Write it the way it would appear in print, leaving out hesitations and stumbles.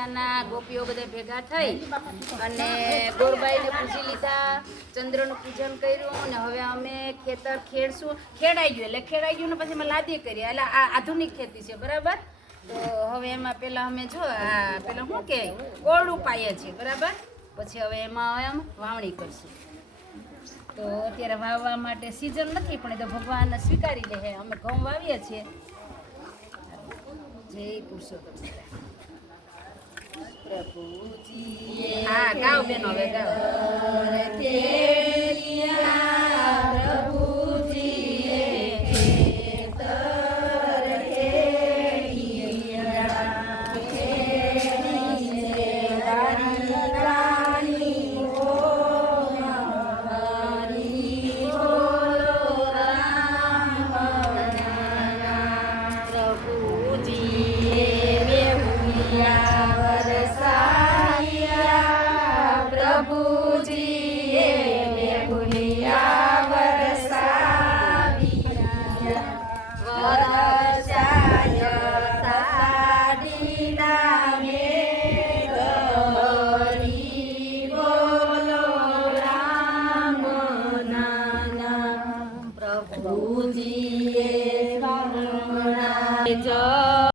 યશોદાના ગોપીઓ બધા ભેગા થઈ અને ગોરબાઈને પૂજી લીધા, ચંદ્રનું પૂજન કર્યું ને હવે અમે ખેતર ખેડશું. ખેડાઈ ગયું એટલે ખેડાઈ ગયું ને પછી અમે લાદી કરી, એટલે આ આધુનિક ખેતી છે બરાબર. તો હવે એમાં પેલા અમે જો આ પેલા શું કે કોરડું પાઈએ છીએ બરાબર, પછી હવે એમાં એમ વાવણી કરશું. તો અત્યારે વાવવા માટે સિઝન નથી પણ એ તો ભગવાન સ્વીકારી લે છે. અમે ઘઉં વાવીએ છીએ. જય પુરુષોત્તમ પ્રભુજી. હા ગાઓ બેનો હવે ગાઓ. પ્રભુ